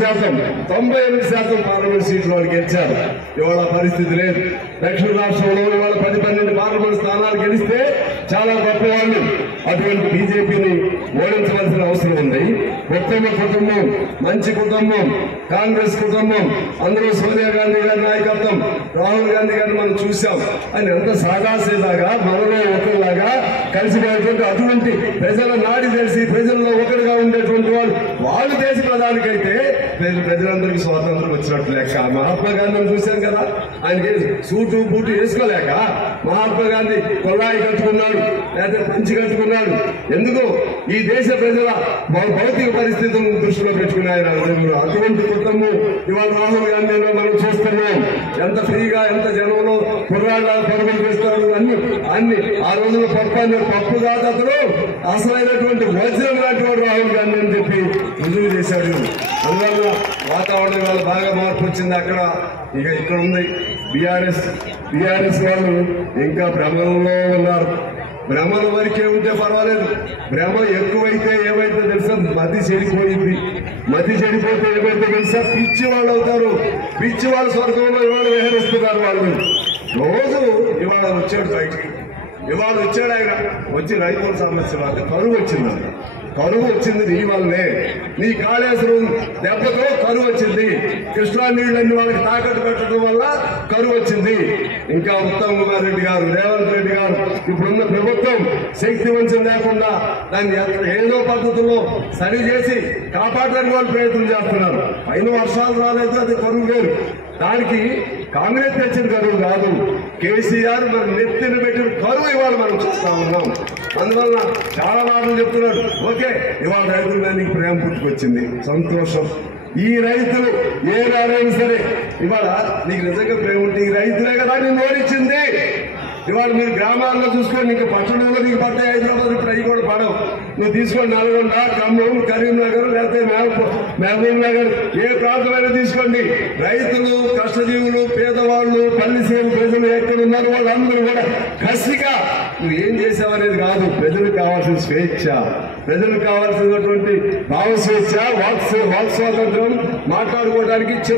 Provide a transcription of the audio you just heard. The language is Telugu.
98% పార్లమెంట్ సీట్లు వాళ్ళు గెలిచారు. ఇవాళ పరిస్థితి లేదు. దక్షిణ రాష్ట్రంలో ఇవాళ 10-12 పార్లమెంట్ స్థానాలు గెలిస్తే చాలా గొప్ప వాళ్ళు. అటువంటి బీజేపీని ఓడించవలసిన అవసరం ఉంది. ఉత్తమ కుటుంబం, మంచి కుటుంబం, కాంగ్రెస్ కుటుంబం, అందరూ సోనియా గాంధీ గారి నాయకత్వం, రాహుల్ గాంధీ గారిని మనం చూసాం. ఆయన ఎంత సాదాసీదాగా మనలో ఒకరిలాగా కలిసిపోయేటువంటి అటువంటి ప్రజల నాడి తెలిసి ప్రజల్లో ఒకటిగా ఉండేటువంటి వాళ్ళు దేశ ప్రధానికైతే ప్రజలందరికీ స్వాతంత్రం వచ్చినట్టు లెక్క. మహాత్మా గాంధీని చూశాం కదా, ఆయనకి సూటు బూటు వేసుకోలేక మహాత్మా గాంధీ కొల్లాయి కట్టుకున్నాడు, లేదా పంచి కట్టుకున్నాడు. ఎందుకు? ఈ దేశ ప్రజల భౌతిక పరిస్థితులను దృష్టిలో పెట్టుకుని ఆయన అటువంటి కుటుంబం ఇవాళ రాహుల్ గాంధీలో మనం చూస్తున్నాం. ఎంత ఫ్రీగా, ఎంత జనంలో కుర్రాళ్ళ పరుగులు చేస్తాడు. అన్ని ఆ రోజుల్లో పప్పు కాదు, అతను అసలైనటువంటి వజ్రం లాంటి వాడు రాహుల్ గాంధీ అని చెప్పి రుజువు చేశాడు. అందువల్ల వాతావరణం వల్ల బాగా మార్పు వచ్చింది. అక్కడ ఇక్కడ ఉంది బీఆర్ఎస్ వాళ్ళు ఇంకా భ్రమలో ఉన్నారు. భ్రమల వరకే ఉంటే పర్వాలేదు. భ్రమ ఎక్కువైతే ఏమైతే తెలుసా, మతి చెడిపోయింది. మతి చెడిపోతే ఏమైతే తెలుసా, పిచ్చి వాళ్ళు అవుతారు. పిచ్చి వాళ్ళ స్వర్గంలో ఇవాళ విహరిస్తున్నారు వాళ్ళు. రోజు ఇవాళ వచ్చాడు బయటికి, ఇవాళ వచ్చాడు ఆయన వచ్చి రైతుల సమస్య వల్ల కరువు వచ్చిందంట. కరువు వచ్చింది నీ వల్లనే, నీ కాళేశ్వరం దెబ్బతో కరువు వచ్చింది. కృష్ణా నీళ్లన్నీ వాళ్ళకి తాకట్టు పెట్టడం వల్ల కరువు వచ్చింది. ఇంకా ఉత్తమ్ కుమార్ రెడ్డి గారు, రేవంత్ రెడ్డి గారు, ఇప్పుడున్న ప్రభుత్వం శక్తి వంచన లేకుండా దాన్ని ఏదో పద్ధతుల్లో సరి చేసి కాపాడడానికి వాళ్ళు ప్రయత్నం చేస్తున్నారు. పైన వర్షాలు రాలేదు, అది కరువు వేరు. దానికి కాంగ్రెస్ తెచ్చిన కరువు కాదు, కేసీఆర్ మనం నెత్తిన పెట్టిన కరువు ఇవాళ మనం చూస్తా ఉన్నాం. అందువల్ల చాలా మాటలు చెప్తున్నాడు. ఓకే, ఇవాళ రైతుల మీద నీకు ప్రేమ పుట్టుకొచ్చింది, సంతోషం. ఈ రైతులు ఏ నారైనా సరే ఇవాళ నీకు నిజంగా ప్రేమ ఉంటే ఈ రైతులే కదా నేను ఓడించింది. ఇవాళ మీరు గ్రామాల్లో చూసుకోండి, ఇంకా పట్టణంలో నీకు పట్టాయి. హైదరాబాద్ ఇప్పుడు అవి కూడా పడవు. నువ్వు తీసుకోండి, నల్గొండ, ఖమ్మం, కరీంనగర్, లేకపోతే మహబూబ్ నగర్, ఏ ప్రాంతమైనా తీసుకోండి. రైతులు, కష్టజీవులు, పేదవాళ్ళు, పల్లి సేవ ప్రజలు ఎక్కడ ఉన్నారు వాళ్ళందరూ కూడా కసిగా నువ్వు ఏం చేసావనేది కాదు, ప్రజలకు కావాల్సిన స్వేచ్ఛ, ప్రజలకు కావాల్సినటువంటి భావ స్వేచ్ఛ, వాక్ స్వాతంత్రం, మాట్లాడుకోవడానికి